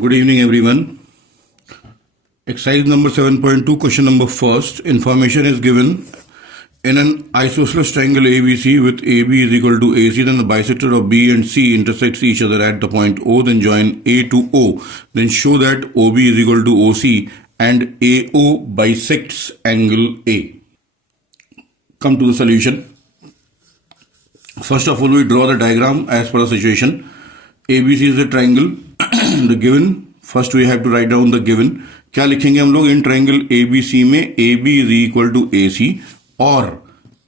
Good evening, everyone. Exercise number 7.2, question number first. Information is given in an isosceles triangle ABC with AB is equal to AC, then the bisector of B and C intersects each other at the point O, then join A to O. Then show that OB is equal to OC and AO bisects angle A. Come to the solution. First of all, we draw the diagram as per the situation. ABC is the triangle. The given, first we have to write down the given. क्या लिखेंगे हम लोग? इन triangle ABC में AB is equal to AC और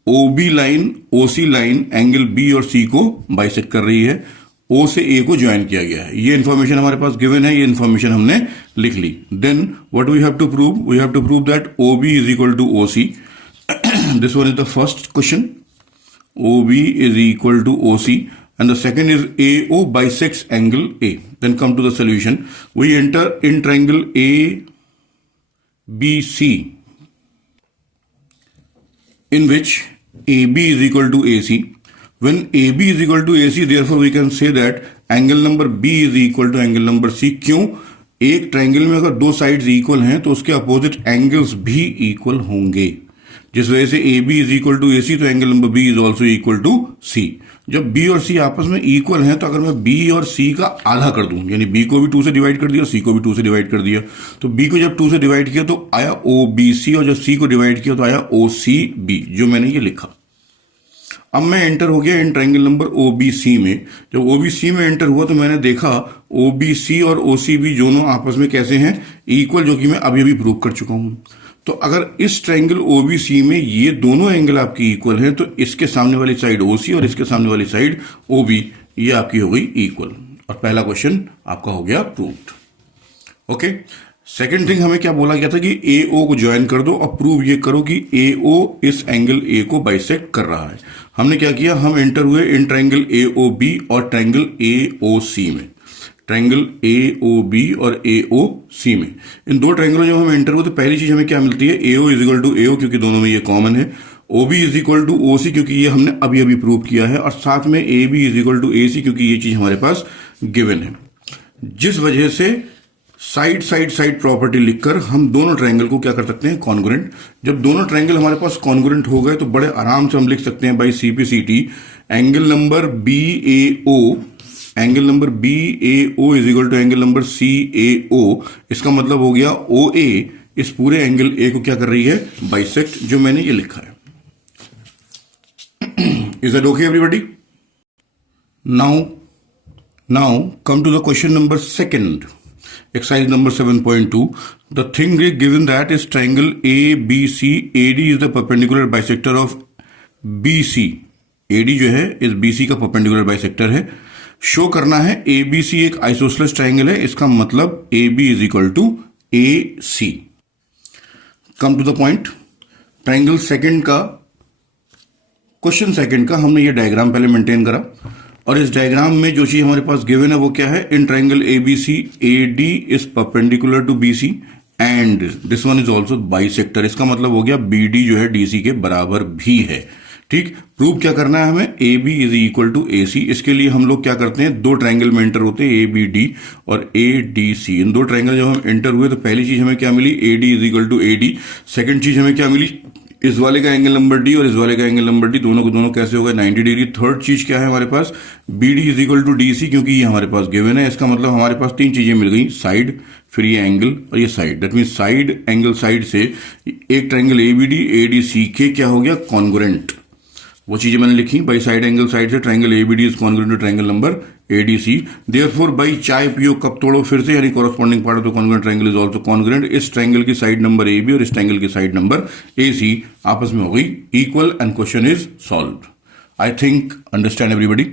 OB line OC line angle B और C को bisect कर रही है, O से A को ज्वाइन किया गया है. ये इन्फॉर्मेशन हमारे पास गिवन है, ये इन्फॉर्मेशन हमने लिख ली. Then what we have to prove? We have to prove that OB is equal to OC. This one is the first question. OB is equal to OC. And the second is AO bisects angle A. Then come to the solution. We enter in triangle ABC in which AB is equal to AC. When AB is equal to AC, therefore we can say that angle number B is equal to angle number C. क्यों? एक triangle में अगर दो sides equal हैं तो उसके opposite angles भी equal होंगे. जिस वजह से AB is equal to AC तो angle number B is also equal to C. जब B और C आपस में इक्वल हैं तो अगर मैं B और C का आधा कर दूं, यानी B को भी 2 से डिवाइड कर दिया, C को भी 2 से डिवाइड कर दिया, तो B को जब 2 से डिवाइड किया तो आया OBC और जब C को डिवाइड किया तो आया OCB, जो मैंने ये लिखा. अब मैं एंटर हो गया इन ट्राइंगल नंबर OBC में. जब OBC में एंटर हुआ तो मैंने देखा OBC और OCB दोनों आपस में कैसे हैं? इक्वल, जो कि मैं अभी अभी प्रूव कर चुका हूं. तो अगर इस ट्राइंगल OBC में ये दोनों एंगल आपकी इक्वल हैं तो इसके सामने वाली साइड OC और इसके सामने वाली साइड OB ये आपकी हो गई इक्वल, और पहला क्वेश्चन आपका हो गया प्रूव्ड. ओके. सेकंड थिंग हमें क्या बोला गया था कि AO को ज्वाइन कर दो और प्रूव ये करो कि AO इस एंगल A को बाइसेक्ट कर रहा है. हमने क्या किया? हम एंटर हुए इन ट्राइंगल AOB और ट्राइंगल AOC में. ट्राइंगल AOB और AOC में इन दो ट्राइंगलों जब हम एंटर हुए तो पहली चीज हमें क्या मिलती है? AO is equal to AO, क्योंकि दोनों में ये कॉमन है. OB is equal to OC, क्योंकि ये हमने अभी अभी प्रूव किया है, और साथ में AB is equal to AC, क्योंकि ये चीज हमारे पास गिवन है. जिस वजह से साइड साइड साइड प्रॉपर्टी लिखकर हम दोनों ट्राइंगल को क्या कर सकते हैं? कॉन्ग्रुएंट. जब दोनों ट्राइंगल हमारे पास कॉन्ग्रुएंट हो गए तो बड़े आराम से हम लिख सकते हैं by CPCT angle number angle number BAO is equal to angle number CAO. इसका मतलब हो गया OA इस पूरे एंगल A को क्या कर रही है? बाइसेक्ट, जो मैंने ये लिखा है. Is that okay everybody? Now come to the question number second. Exercise number 7.2. The thing given that is triangle ABC, AD is the perpendicular bisector of BC. AD जो है इस BC का perpendicular bisector है. Show करना है ABC एक isosceles triangle है, इसका मतलब AB is equal to AC. Come to the point. Triangle second का, क्वेश्चन सेकंड का हमने ये डायग्राम पहले मेंटेन करा, और इस डायग्राम में जो चीज हमारे पास गिवन है वो क्या है? In triangle ABC AD is perpendicular to BC and this one is also bisector. इसका मतलब हो गया BD जो है DC के बराबर भी है. ठीक. प्रूव क्या करना है हमें? AB is equal to AC. इसके लिए हम लोग क्या करते हैं? दो ट्राइंगल में एंटर होते हैं ABD और ADC. इन दो ट्राइंगल जब हम एंटर हुए तो पहली चीज हमें क्या मिली? AD is equal to AD. Second चीज हमें क्या मिली? इस वाले का एंगल नंबर D और इस वाले का एंगल नंबर D, दोनों को दोनों कैसे होगा? 90 डिग्री. थर्ड चीज क्या है हमारे पास? BD is equal to DC, क्योंकि ये हमारे पास गिवन है. इसका मतलब हमारे पास तीन चीजें मिल गई, साइड, फिर ये एंगल और ये side. That mean side, angle, side से एक ट्राइंगल ABD ADC के क्या हो गया? कॉन्ग्रुएंट. वो चीजें मैंने लिखी. बाई साइड एंगल साइड से triangle ABD is congruent to triangle number ADC. Therefore by चाय पियो कप तोड़ो फिर से, यानी corresponding part of the congruent triangle is also congruent. इस ट्राइंगल की साइड नंबर AB और इस ट्राइंगल की साइड नंबर AC आपस में हो गई equal and question is solved. I think understand everybody.